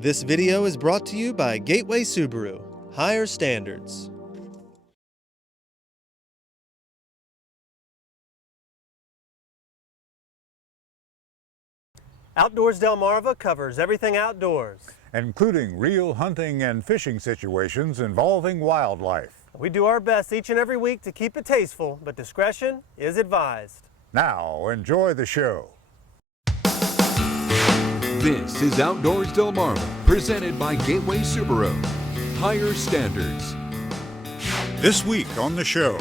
This video is brought to you by Gateway Subaru. Higher standards. Outdoors Delmarva covers everything outdoors, including real hunting and fishing situations involving wildlife. We do our best each and every week to keep it tasteful, but discretion is advised. Now, enjoy the show. This is Outdoors Delmarva, presented by Gateway Subaru. Higher standards. This week on the show.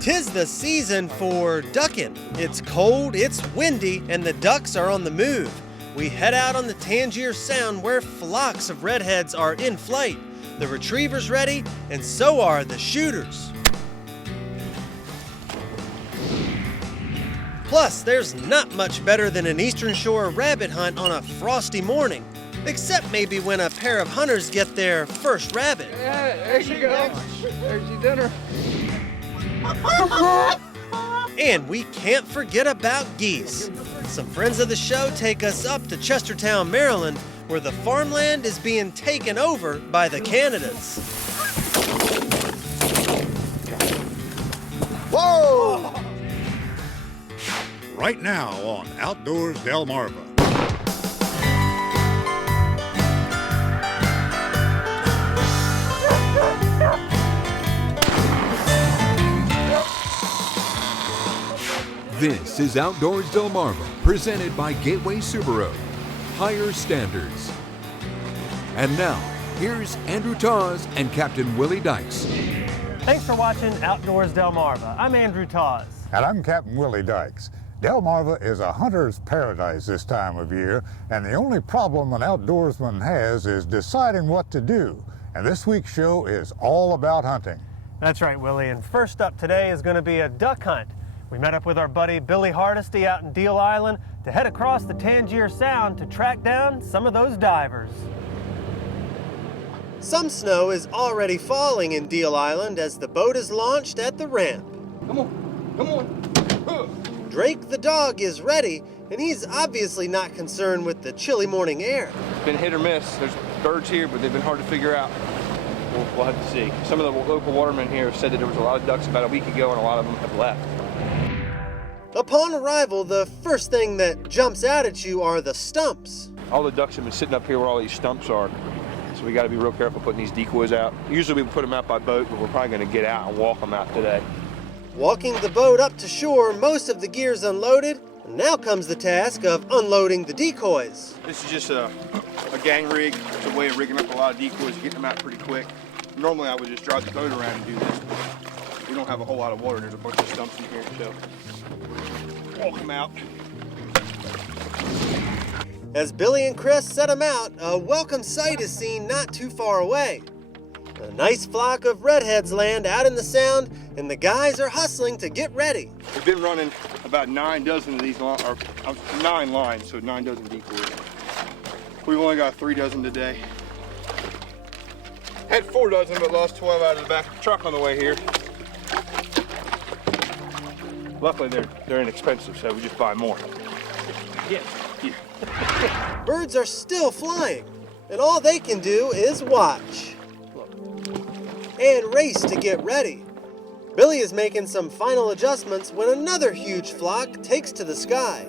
'Tis the season for ducking. It's cold, it's windy, and the ducks are on the move. We head out on the Tangier Sound where flocks of redheads are in flight. The retriever's ready, and so are the shooters. Plus, there's not much better than an Eastern Shore rabbit hunt on a frosty morning. Except maybe when a pair of hunters get their first rabbit. Yeah, there you go. There's your dinner. And we can't forget about geese. Some friends of the show take us up to Chestertown, Maryland, where the farmland is being taken over by the Canadas. Whoa! Right now on Outdoors Delmarva. This is Outdoors Delmarva, presented by Gateway Subaru. Higher standards. And now, here's Andrew Tawes and Captain Willie Dykes. Thanks for watching Outdoors Delmarva. I'm Andrew Tawes. And I'm Captain Willie Dykes. Delmarva is a hunter's paradise this time of year, and the only problem an outdoorsman has is deciding what to do. And this week's show is all about hunting. That's right, Willie. And first up today is going to be a duck hunt. We met up with our buddy Billy Hardesty out in Deal Island to head across the Tangier Sound to track down some of those divers. Some snow is already falling in Deal Island as the boat is launched at the ramp. Come on. Drake the dog is ready, and he's obviously not concerned with the chilly morning air. It's been hit or miss. There's birds here, but they've been hard to figure out. We'll have to see. Some of the local watermen here have said that there was a lot of ducks about a week ago, and a lot of them have left. Upon arrival, the first thing that jumps out at you are the stumps. All the ducks have been sitting up here where all these stumps are, so we got to be real careful putting these decoys out. Usually we put them out by boat, but we're probably going to get out and walk them out today. Walking the boat up to shore, most of the gear's unloaded, and now comes the task of unloading the decoys. This is just a gang rig. It's a way of rigging up a lot of decoys, getting them out pretty quick. Normally I would just drive the boat around and do this, but we don't have a whole lot of water. There's a bunch of stumps in here, so walk them out. As Billy and Chris set them out, a welcome sight is seen not too far away. A nice flock of redheads land out in the Sound, and the guys are hustling to get ready. We've been running about 9 dozen of these, or 9 lines, so 9 dozen decoys. We've only got 3 dozen today. Had 4 dozen, but lost 12 out of the back of the truck on the way here. Luckily, they're inexpensive, so we just buy more. Yeah. Birds are still flying, and all they can do is watch and race to get ready. Billy is making some final adjustments when another huge flock takes to the sky.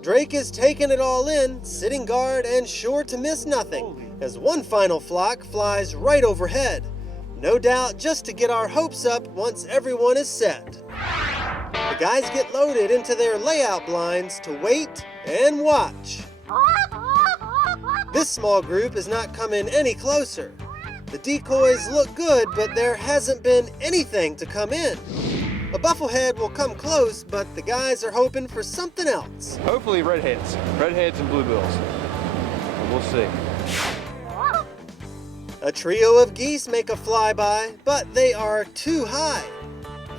Drake is taking it all in, sitting guard and sure to miss nothing, as one final flock flies right overhead. No doubt just to get our hopes up once everyone is set. The guys get loaded into their layout blinds to wait and watch. This small group is not coming any closer. The decoys look good, but there hasn't been anything to come in. A bufflehead will come close, but the guys are hoping for something else. Hopefully redheads and bluebills. We'll see. A trio of geese make a flyby, but they are too high.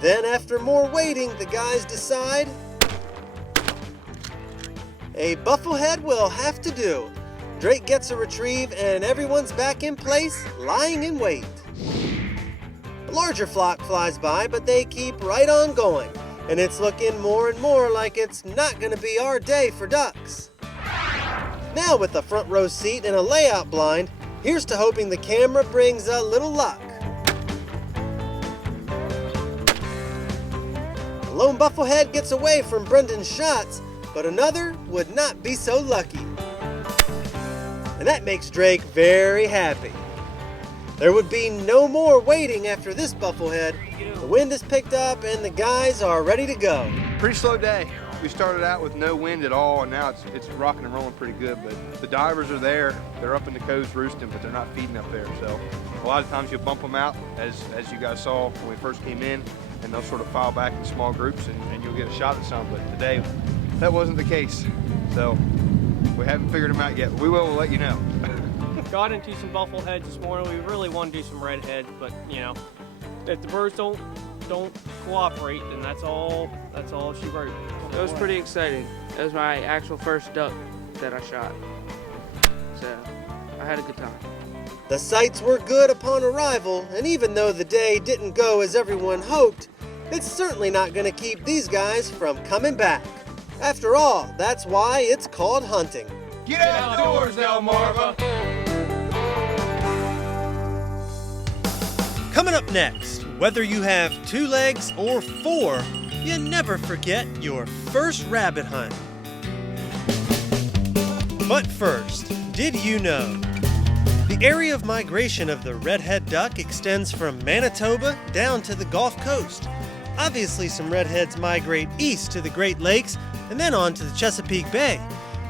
Then after more waiting, the guys decide a bufflehead will have to do. Drake gets a retrieve and everyone's back in place, lying in wait. A larger flock flies by, but they keep right on going, and it's looking more and more like it's not going to be our day for ducks. Now with a front row seat and a layout blind, here's to hoping the camera brings a little luck. A lone bufflehead gets away from Brendan's shots, but another would not be so lucky. And that makes Drake very happy. There would be no more waiting after this bufflehead. The wind has picked up and the guys are ready to go. Pretty slow day. We started out with no wind at all, and now it's rocking and rolling pretty good. But the divers are there. They're up in the coves roosting, but they're not feeding up there. So a lot of times you'll bump them out, as you guys saw when we first came in, and they'll sort of file back in small groups, and you'll get a shot at some. But today, that wasn't the case. So we haven't figured them out yet. We will let you know. Got into some buffleheads this morning. We really want to do some redheads, but you know, if the birds don't cooperate, then that's all she wrote. It was pretty exciting. It was my actual first duck that I shot. So I had a good time. The sights were good upon arrival, and even though the day didn't go as everyone hoped, it's certainly not going to keep these guys from coming back. After all, that's why it's called hunting. Get outdoors, Delmarva! Coming up next, whether you have 2 legs or 4, you never forget your first rabbit hunt. But first, did you know? The area of migration of the redhead duck extends from Manitoba down to the Gulf Coast. Obviously, some redheads migrate east to the Great Lakes and then on to the Chesapeake Bay.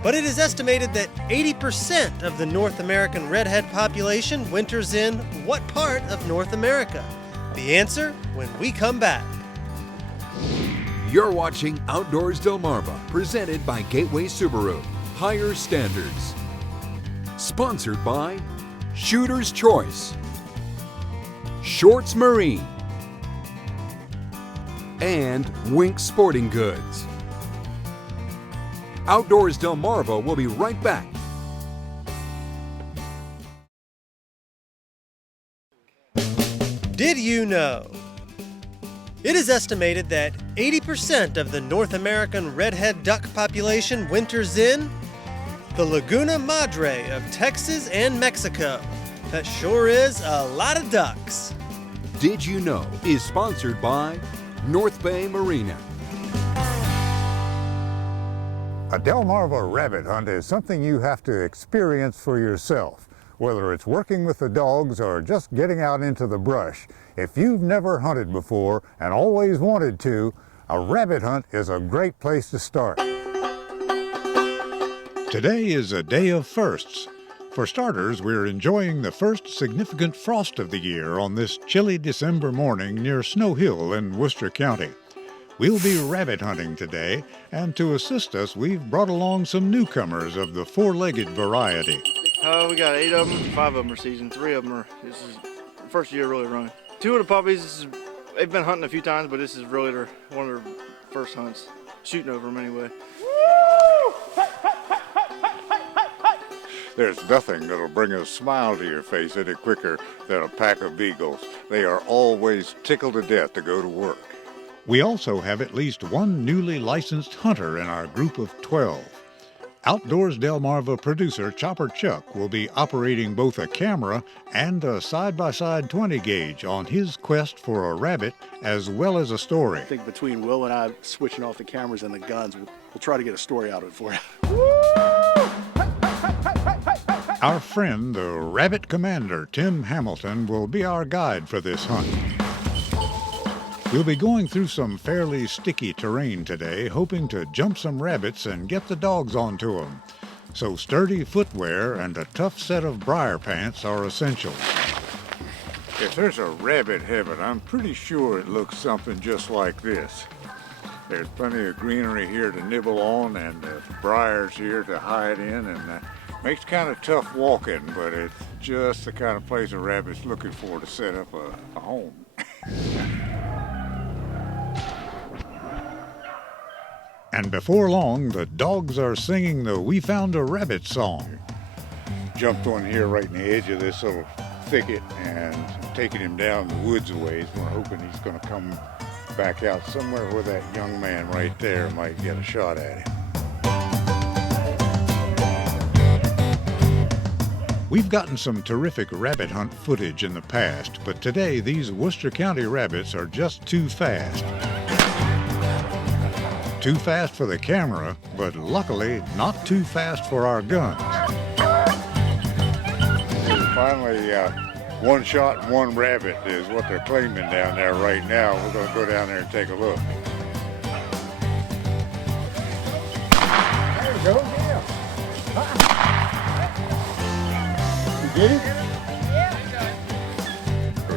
But it is estimated that 80% of the North American redhead population winters in what part of North America? The answer when we come back. You're watching Outdoors Delmarva, presented by Gateway Subaru. Higher standards. Sponsored by Shooter's Choice, Shorts Marine, and Wink Sporting Goods. Outdoors Delmarva will be right back. Did you know? It is estimated that 80% of the North American redhead duck population winters in the Laguna Madre of Texas and Mexico. That sure is a lot of ducks. Did You Know is sponsored by North Bay Marina. A Delmarva rabbit hunt is something you have to experience for yourself, whether it's working with the dogs or just getting out into the brush. If you've never hunted before and always wanted to, a rabbit hunt is a great place to start. Today is a day of firsts. For starters, we're enjoying the first significant frost of the year on this chilly December morning near Snow Hill in Worcester County. We'll be rabbit hunting today, and to assist us, we've brought along some newcomers of the 4-legged variety. We got 8 of them, 5 of them are seasoned, 3 of them are, this is the first year really running. 2 of the puppies, they've been hunting a few times, but this is really one of their first hunts, shooting over them anyway. There's nothing that'll bring a smile to your face any quicker than a pack of beagles. They are always tickled to death to go to work. We also have at least one newly licensed hunter in our group of 12. Outdoors Delmarva producer Chopper Chuck will be operating both a camera and a side-by-side 20 gauge on his quest for a rabbit as well as a story. I think between Will and I switching off the cameras and the guns, we'll try to get a story out of it for you. Our friend, the Rabbit Commander, Tim Hamilton, will be our guide for this hunt. We'll be going through some fairly sticky terrain today, hoping to jump some rabbits and get the dogs onto them. So sturdy footwear and a tough set of briar pants are essential. If there's a rabbit heaven, I'm pretty sure it looks something just like this. There's plenty of greenery here to nibble on and briars here to hide in, and makes kind of tough walking, but it's just the kind of place a rabbit's looking for to set up a home. And before long, the dogs are singing the We Found a Rabbit song. Jumped on here right in the edge of this little thicket and taking him down the woods a ways. We're hoping he's going to come back out somewhere where that young man right there might get a shot at him. We've gotten some terrific rabbit hunt footage in the past, but today these Worcester County rabbits are just too fast. Too fast for the camera, but luckily not too fast for our guns. Finally, one shot and one rabbit is what they're claiming down there right now. We're going to go down there and take a look. There we go, yeah. You get it?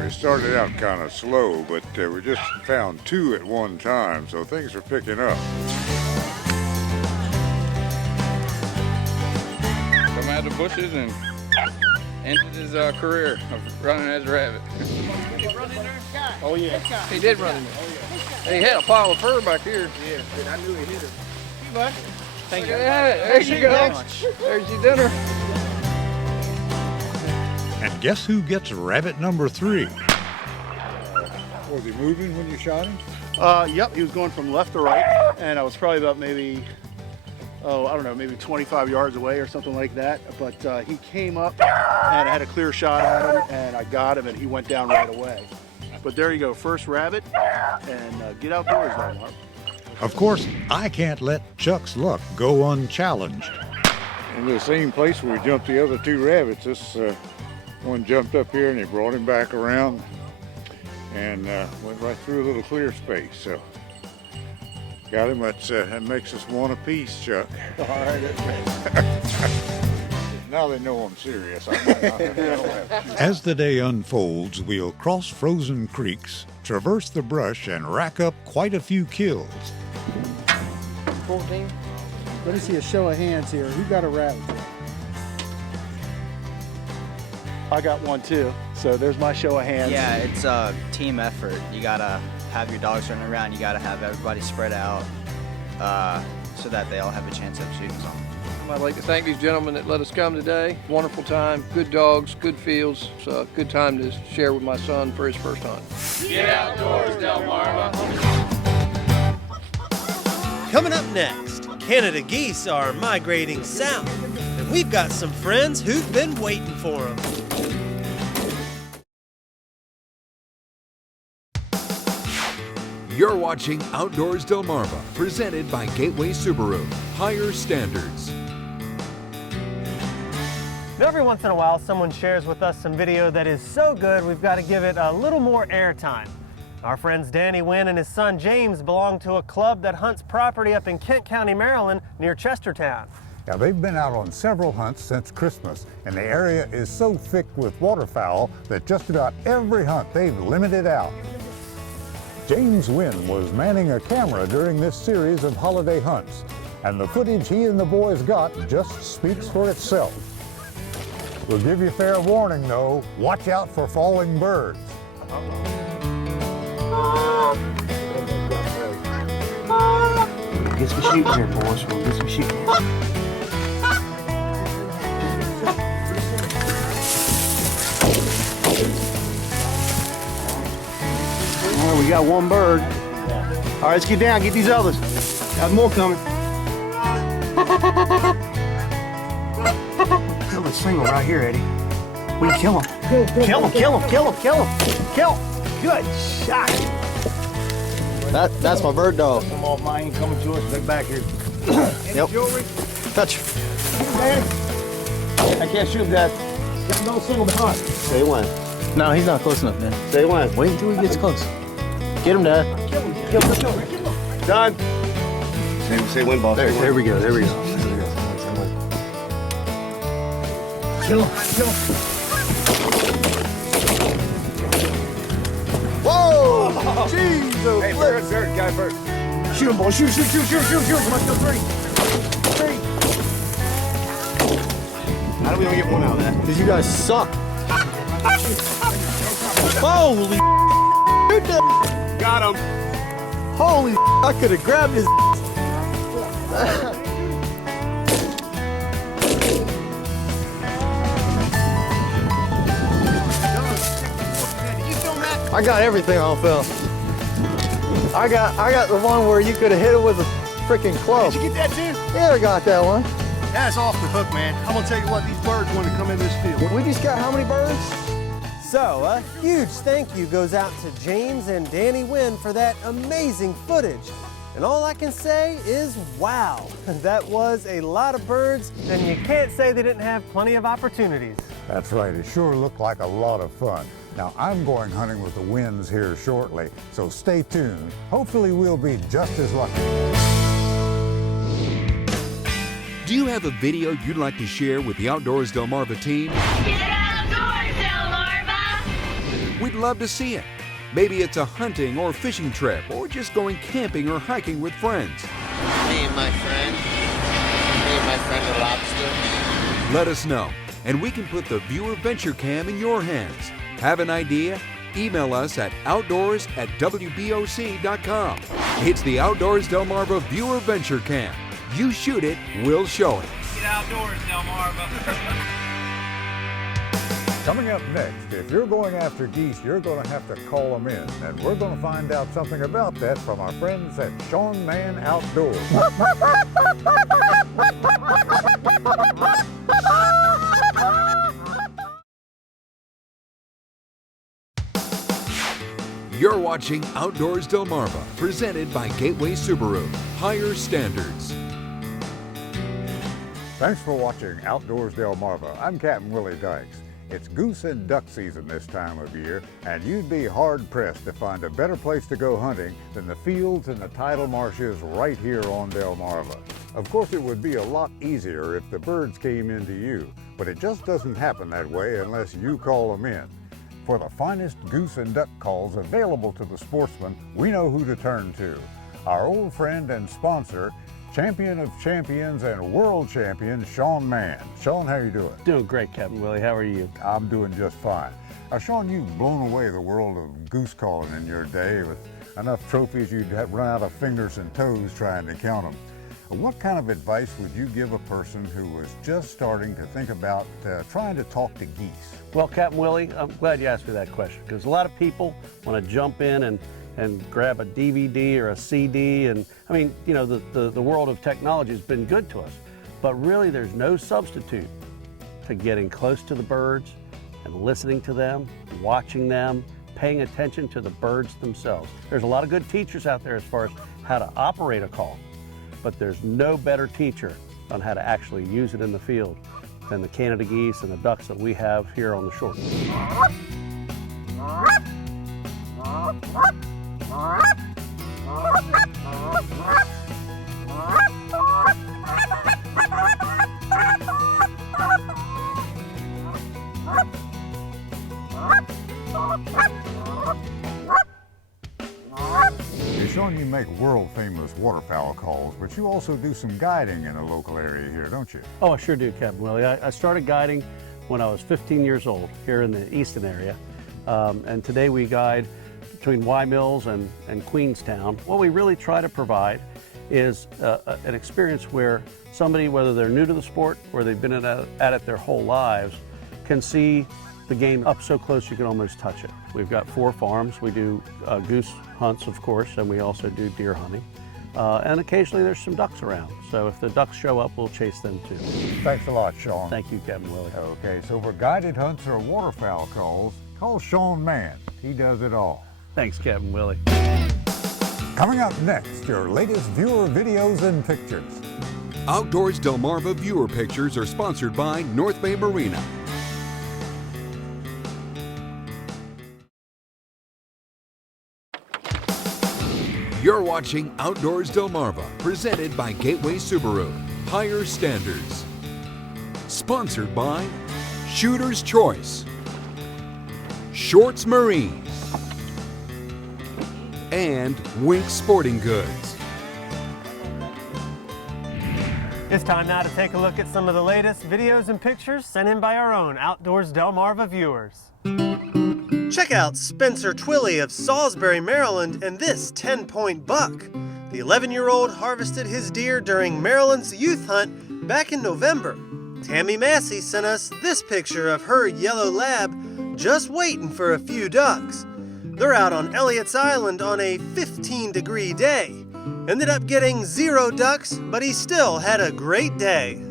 We started out kind of slow, but we just found two at one time, so things are picking up. Come out of the bushes and ended his career of running as a rabbit. Did he run in there? Oh, yeah. He did run in there. He had a pile of fur back here. Yeah, I knew he hit him. Hey, bud. Thank you. There you go. There's your dinner. And guess who gets rabbit number 3? Was he moving when you shot him? Yep, he was going from left to right, and I was probably about maybe, I don't know, maybe 25 yards away or something like that. But he came up, and I had a clear shot at him, and I got him, and he went down right away. But there you go, first rabbit, and get outdoors, Delmarva. Of course, I can't let Chuck's luck go unchallenged. In the same place where we jumped the other two rabbits, this one jumped up here and he brought him back around and went right through a little clear space. So got him. That makes us one apiece, Chuck. All right. Now they know I'm serious. I might not have As the day unfolds, we'll cross frozen creeks, traverse the brush, and rack up quite a few kills. 14. Let me see a show of hands here. Who got a rabbit? I got one too, so there's my show of hands. Yeah, it's a team effort. You gotta have your dogs running around. You gotta have everybody spread out so that they all have a chance of shooting something. I'd like to thank these gentlemen that let us come today. Wonderful time, good dogs, good fields. It's a good time to share with my son for his first hunt. Get outdoors, Delmarva. Coming up next, Canada geese are migrating south, and we've got some friends who've been waiting for them. You're watching Outdoors Delmarva, presented by Gateway Subaru. Higher standards. Every once in a while, someone shares with us some video that is so good, we've got to give it a little more airtime. Our friends Danny Wynn and his son James belong to a club that hunts property up in Kent County, Maryland, near Chestertown. Now, they've been out on several hunts since Christmas, and the area is so thick with waterfowl that just about every hunt they've limited out. James Wynn was manning a camera during this series of holiday hunts, and the footage he and the boys got just speaks for itself. We'll give you fair warning, though. Watch out for falling birds. Get some shooting here, boys. We'll get some shooting. Well, we got one bird. All right, let's get down. Get these others. Got more coming. Kill this single right here, Eddie. We can kill him. Kill him, kill him, kill him, kill him. Kill him. Good shot. That's my bird dog. Come off mine, coming to us. Look back here. Yep. Touch. I can't shoot that. Got no single behind. Say when. No, he's not close enough, man. Say when. Wait until he gets close. Get him, Dad. Kill him. Kill him. Kill him. Done. Say when, boss. There we go. There we go. Kill him. Kill him. Whoa! Jeez! Hey, bird, guy first. Shoot him, boy. Shoot. Come on, kill three. How do we only get one out of that? Because you guys suck. Holy got him. Holy I could have grabbed his I got everything on film. I got the one where you could have hit it with a freaking club. Did you get that too? Yeah, I got that one. That's off the hook, man. I'm gonna tell you what, these birds want to come in this field. We just got how many birds? So, a huge thank you goes out to James and Danny Wynn for that amazing footage. And all I can say is wow. That was a lot of birds, and you can't say they didn't have plenty of opportunities. That's right, it sure looked like a lot of fun. Now, I'm going hunting with the Winns here shortly, so stay tuned. Hopefully we'll be just as lucky. Do you have a video you'd like to share with the Outdoors Delmarva team? Get outdoors, Delmarva! We'd love to see it. Maybe it's a hunting or fishing trip, or just going camping or hiking with friends. Me and my friend the lobster. Let us know, and we can put the Viewer Venture Cam in your hands. Have an idea? Email us at outdoors@wboc.com. It's the Outdoors Delmarva Viewer Venture Cam. You shoot it, we'll show it. Get outdoors, Delmarva. Coming up next, if you're going after geese, you're going to have to call them in. And we're going to find out something about that from our friends at Sean Man Outdoors. You're watching Outdoors Delmarva, presented by Gateway Subaru. Higher standards. Thanks for watching Outdoors Delmarva. I'm Captain Willie Dykes. It's goose and duck season this time of year, and you'd be hard-pressed to find a better place to go hunting than the fields and the tidal marshes right here on Delmarva. Of course, it would be a lot easier if the birds came into you, but it just doesn't happen that way unless you call them in. For the finest goose and duck calls available to the sportsman, we know who to turn to. Our old friend and sponsor, champion of champions and world champion, Sean Man. Sean, how you doing? Doing great, Captain Willie. How are you? I'm doing just fine. Now, Sean, you've blown away the world of goose calling in your day with enough trophies you'd have run out of fingers and toes trying to count them. What kind of advice would you give a person who was just starting to think about trying to talk to geese? Well, Captain Willie, I'm glad you asked me that question, because a lot of people want to jump in and grab a DVD or a CD, and I mean, you know, the world of technology has been good to us, but really there's no substitute to getting close to the birds and listening to them, watching them, paying attention to the birds themselves. There's a lot of good teachers out there as far as how to operate a call, but there's no better teacher on how to actually use it in the field than the Canada geese and the ducks that we have here on the shore. Sean, you make world-famous waterfowl calls, but you also do some guiding in a local area here, don't you? Oh, I sure do, Captain Willie. I started guiding when I was 15 years old here in the Easton area, and today we guide between Y Mills and Queenstown. What we really try to provide is an experience where somebody, whether they're new to the sport or they've been at it their whole lives, can see the game up so close you can almost touch it. We've got 4 farms. We do goose hunts, of course, and we also do deer hunting. And occasionally there's some ducks around. So if the ducks show up, we'll chase them too. Thanks a lot, Sean. Thank you, Captain Willie. Okay, so for guided hunts or waterfowl calls, call Sean Man. He does it all. Thanks, Captain Willie. Coming up next, your latest viewer videos and pictures. Outdoors Delmarva viewer pictures are sponsored by North Bay Marina. You're watching Outdoors Delmarva, presented by Gateway Subaru. Higher standards. Sponsored by Shooter's Choice, Shorts Marine, and Wink Sporting Goods. It's time now to take a look at some of the latest videos and pictures sent in by our own Outdoors Delmarva viewers. Check out Spencer Twilley of Salisbury, Maryland, and this 10-point buck. The 11-year-old harvested his deer during Maryland's youth hunt back in November. Tammy Massey sent us this picture of her yellow lab just waiting for a few ducks. They're out on Elliott's Island on a 15-degree day. Ended up getting 0 ducks, but he still had a great day.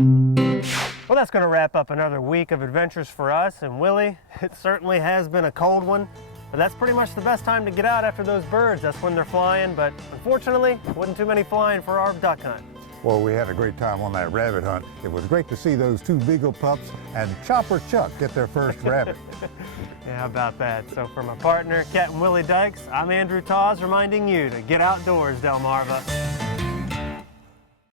Well, that's going to wrap up another week of adventures for us. And Willie, it certainly has been a cold one, but that's pretty much the best time to get out after those birds. That's when they're flying, but unfortunately, wasn't too many flying for our duck hunt. Well, we had a great time on that rabbit hunt. It was great to see those two beagle pups and Chopper Chuck get their first rabbit. Yeah, how about that? So for my partner, Captain Willie Dykes, I'm Andrew Taws reminding you to get outdoors, Delmarva.